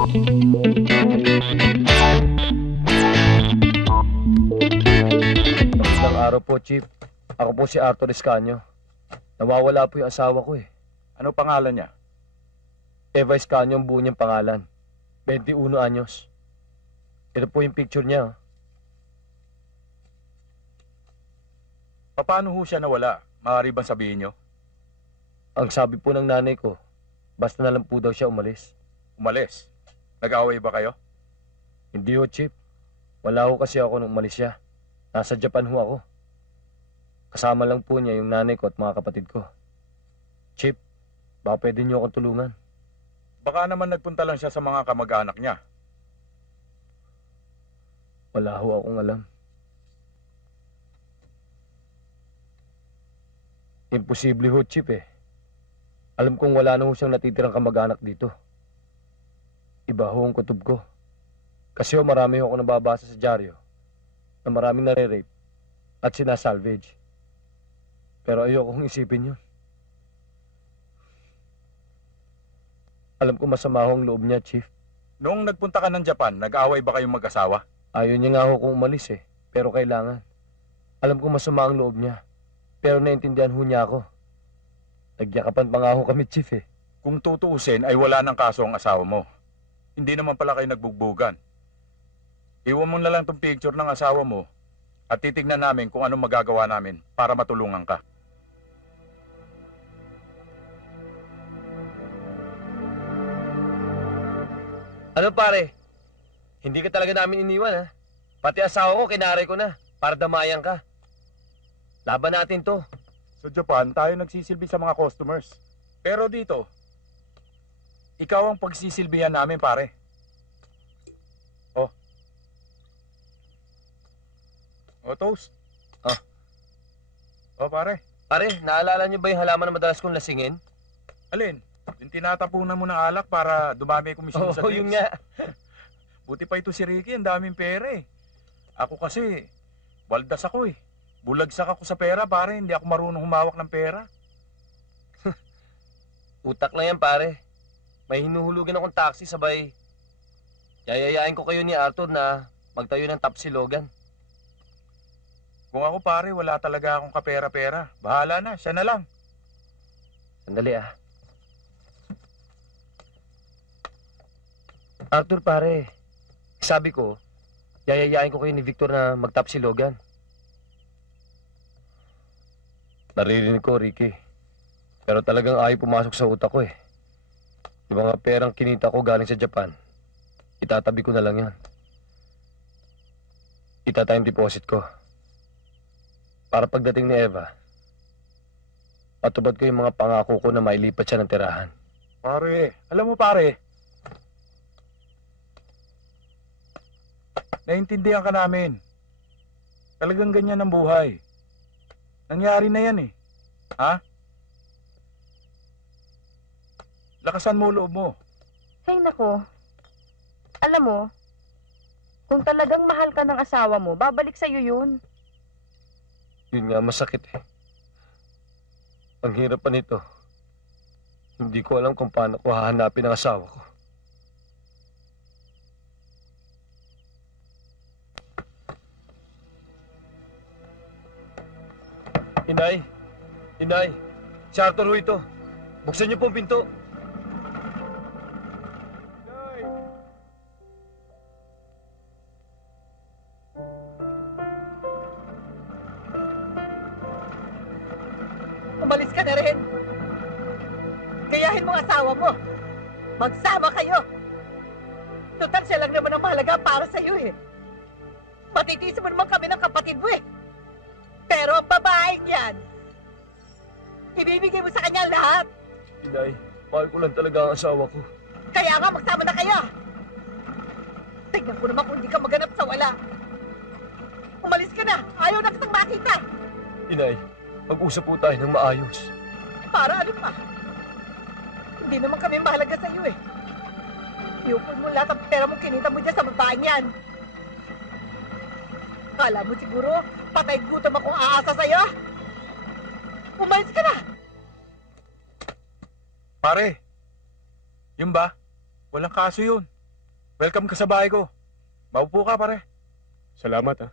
Magandang araw po, Chief. Ako po si Arthur Escanio. Nawawala po yung asawa ko eh. Ano pangalan niya? Eva Escanio ang buo niyang pangalan. 21 anyos. Ito po yung picture niya. Paano ho siya nawala? Maaari bang sabihin niyo? Ang sabi po ng nanay ko, basta na lang po daw siya umalis. Umalis? Nag-away ba kayo? Hindi ho, Chief. Wala ho kasi ako nung umalis siya. Nasa Japan ho ako. Kasama lang po niya yung nanay ko at mga kapatid ko. Chief, baka pwede niyo akong tulungan. Baka naman nagpunta lang siya sa mga kamag-anak niya. Wala ho akong alam. Imposible ho, Chief eh. Alam kong wala na ho siyang natitirang kamag-anak dito. Iba ho ang kutob ko. Kasi ho marami ho ako nababasa sa dyaryo na maraming nare-rape at sinasalvage. Pero ayoko kong isipin yun. Alam ko masama ho ang loob niya, Chief. Noong nagpunta ka ng Japan, nag-away ba kayong mag-asawa? Ayaw niya nga ho kung umalis eh. Pero kailangan. Alam ko masama ang loob niya. Pero naintindihan ho niya ako. Nagyakapan pa nga ho kami, Chief eh. Kung tutuusin ay wala ng kaso ang asawa mo. Hindi naman pala kayo nagbugbugan. Iwan mo na lang tong picture ng asawa mo at titignan namin kung anong magagawa namin para matulungan ka. Ano pare? Hindi ka talaga namin iniwan ha? Pati asawa ko kinaray ko na para damayan ka. Laban natin to. Sa Japan, tayo nagsisilbi sa mga customers. Pero dito, ikaw ang pagsisilbihan namin, pare. Oh. Oh, toast. Ah. Oh, pare. Pare, naalala niyo ba yung halaman na madalas kong lasingin? Alin? Yung tinatapunan mo ng alak para dumami yung komisyon sa Oo, yun nga. Buti pa ito si Ricky, ang daming pera eh. Ako kasi, baldas ako eh. Bulagsak ako sa pera, pare. Hindi ako marunong humawak ng pera. Utak lang yan, pare. May hinuhulugan akong taxi, sabay yayayain ko kayo ni Arthur na magtayo ng tapsilogan. Kung ako, pare, wala talaga akong kapera-pera. Bahala na, siya na lang. Sandali ah. Arthur, pare. Sabi ko, yayayain ko kayo ni Victor na magtapsilogan. Naririnig ko, Ricky. Pero talagang ayaw pumasok sa utak ko eh. Yung mga perang kinita ko galing sa Japan, itatabi ko na lang yan. Itatime deposit ko. Para pagdating ni Eva, matubad ko yung mga pangako ko na mailipat siya ng tirahan. Pare, alam mo pare, naintindihan ka namin. Talagang ganyan ang buhay. Nangyari na yan eh. Ha? Lakasan mo loob mo. Hay nako. Alam mo, kung talagang mahal ka ng asawa mo, babalik sa'yo yun. Yun nga masakit eh. Ang hirap pa nito. Hindi ko alam kung paano ko hahanapin ang asawa ko. Inay! Inay! Si Arthur ho ito. Buksan niyo po ang pinto. Inay! Umalis ka na rin. Gayahin mo ang asawa mo. Magsama kayo. Total siya lang naman ang mahalaga para sa'yo eh. Matitiis mo naman kami ng kapatid mo eh. Pero ang babaeng yan, ibibigay mo sa kanya lahat. Inay, mahal ko lang talaga ang asawa ko. Kaya nga magsama na kayo. Tignan ko naman kung hindi ka maganap sa wala. Umalis ka na. Ayaw na kitang makita. Inay, mag-usap po tayo ng maayos. Para ano pa? Hindi naman kami mahalaga sa iyo eh. Iupon mo lahat ang pera mong kinita mo dyan sa babaeng yan. Kala mo siguro, patay gutom akong aasa sa'yo? Umalis ka na! Pare, yun ba? Walang kaso yun. welcome ka sa bahay ko. Maupo ka, pare. Salamat, ha.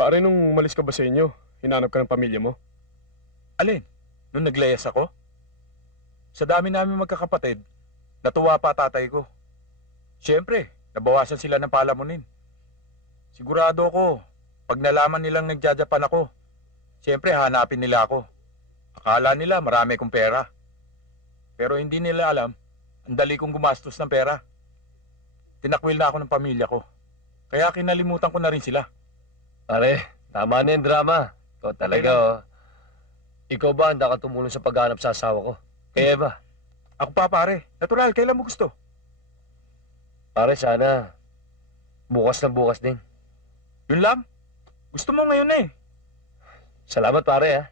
Pare, nung umalis ka ba sa inyo, hinanap ka ng pamilya mo? Alin? Nung naglayas ako? Sa dami namin magkakapatid, natuwa pa tatay ko. Siyempre, nabawasan sila ng palamunin. Sigurado ako, pag nalaman nilang nagjajapan ako, siyempre hanapin nila ako. Akala nila marami kong pera. Pero hindi nila alam, ang dali kong gumastos ng pera. Tinakwil na ako ng pamilya ko. Kaya kinalimutan ko na rin sila. Pare, tama na yung drama. Ikaw talaga, oh. Ikaw ba handa ka tumulong sa paghanap sa asawa ko? Kaya ba? Ako pa, pare. Natural, kailan mo gusto? Pare, sana bukas na bukas din. Yun lang. Gusto mo ngayon eh. Salamat, pare, ha.